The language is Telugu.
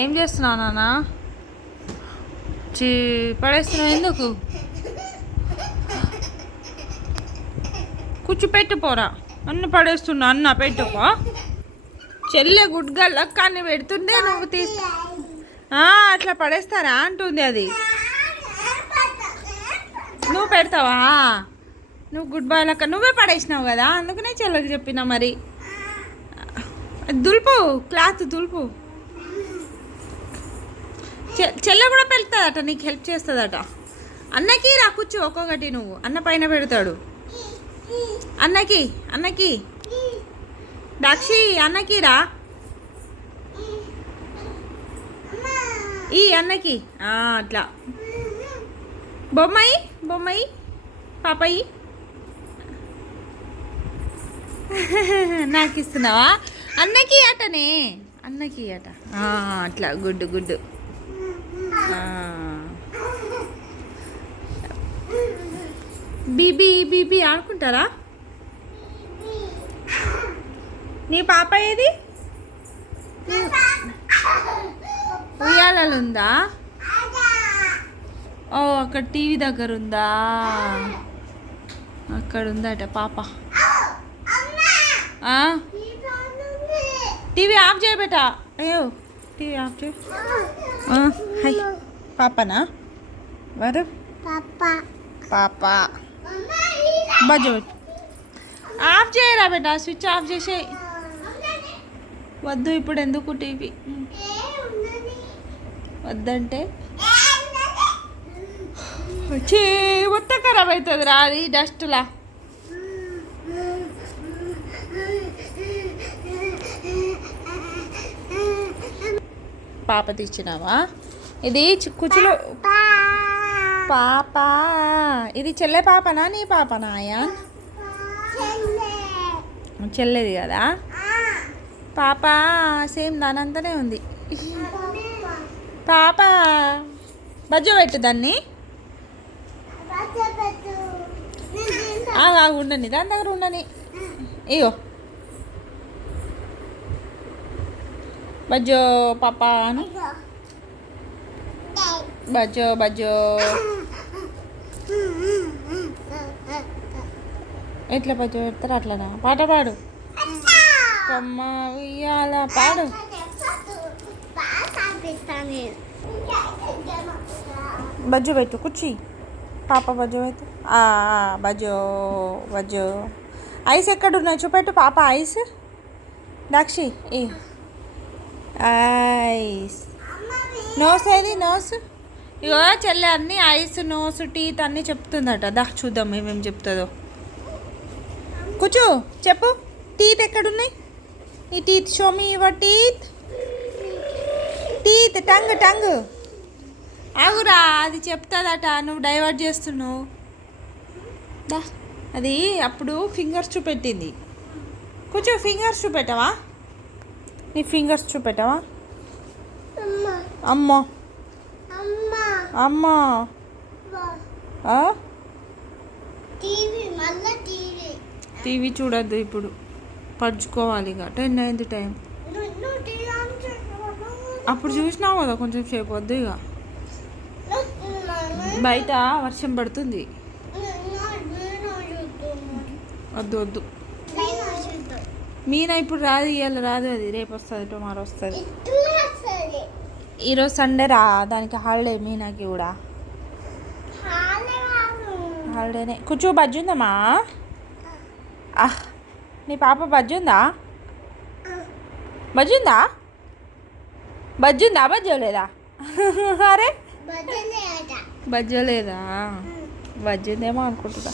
ఏం చేస్తున్నావు నాన్న? పడేస్తున్నావు ఎందుకు? కూర్చోపెట్టు పోరా. అన్న పడేస్తున్నా. అన్న పెట్టుకో. చెల్లె గుడ్గల్ల కానీ పెడుతుండే నువ్వు అట్లా పడేస్తారా అంటుంది అది. నువ్వు పెడతావా? నువ్వు గుడ్ బాయ్ లెక్క నువ్వే పడేసినావు కదా, అందుకనే చెల్లెకి చెప్పినా. మరి దులుపు, క్లాత్ దులుపు. చెల్లె కూడా పెడతాదట, నీకు హెల్ప్ చేస్తుందట. అన్నకి రా కూర్చో ఒక్కొక్కటి. నువ్వు అన్న పైన పెడతాడు. అన్నకి దాక్షి అన్నకి రా. ఈ అన్నకి అట్లా. బొమ్మాయి పాపయ్యి నాకు ఇస్తున్నావా? అన్నకి అటనే, అన్నకి అట. అట్లా గుడ్డు. బీబీ ఆడుకుంటారా? నీ పాప ఏది? ఉయ్యాలలుందా? ఓ అక్కడ టీవీ దగ్గర ఉందా? అక్కడ ఉందట పాప. టీవీ ఆఫ్ చేయ బేటా. అయ్యో టీవీ ఆఫ్ చేయ. హై పాపనా? వారు పాప బజ్జో ఆఫ్ చేయరా బేటా, స్విచ్ ఆఫ్ చేసే. వద్దు ఇప్పుడు ఎందుకు టీవీ వద్దంటే మొత్తం ఖరాబ్ అవుతుంది రా, అది డస్ట్లా. పాప తెచ్చినావా? ఇది కుచ్చులు పాప. ఇది చెల్లె పాపనా నీ పాపనా? అయాన్ చెల్లేది కదా పాప. సేమ్ దానంతనే ఉంది పాప. బజ్జో పెట్టు దాన్ని. ఉండని దాని దగ్గర ఉండని. ఇగో బజ్జో పాప అను. బజ్జో ఎట్లా బజ్జో పెడతారు అట్లనా? పాట పాడు. కమ్మ ఉయ్యాల పాడు. బజ్జో పెట్టు కుర్చీ. పాప బజ్జో పెట్టు. బజ్జో. ఐస్ ఎక్కడున్నాయి చూపెట్టు పాప. Eyes Dakshi eyes. నోస్ ఏది? నోస్ ఇగో చెల్లె అన్నీ ఐస్, నోస్, టీత్ అన్నీ చెప్తుందట. చూద్దాం ఏమేమి చెప్తుందో. కూర్చో చెప్పు. టీత్ ఎక్కడున్నాయి? ఈ teeth show me your teeth. Tongue ఆగురా, అది చెప్తుందట. నువ్వు డైవర్ట్ చేస్తున్నావు. అది అప్పుడు ఫింగర్స్ చూపెట్టింది. కూర్చో. ఫింగర్స్ చూపెట్టవా? నీ ఫింగర్స్ చూపెట్టవా? అమ్మా టీవీ చూడద్దు ఇప్పుడు, పడుచుకోవాలి. ఇక 10 అయింది టైం. అప్పుడు చూసినావు కదా కొంచెం సేపు. వద్దు ఇక, బయట వర్షం పడుతుంది. వద్దు. మీనా ఇప్పుడు రాదు, ఇవాళ రాదు. అది రేపు వస్తుంది, టుమారో వస్తుంది. ఈరోజు సండే రా, దానికి హాలిడే. మీనాకి కూడా హాలిడేనే. కూర్చో. బజ్జుందమ్మా. నీ పాప బజ్జుందా? బజ్జోలేదా? అరే బజ్జోలేదా? బజ్జుందేమో అనుకుంటుందా.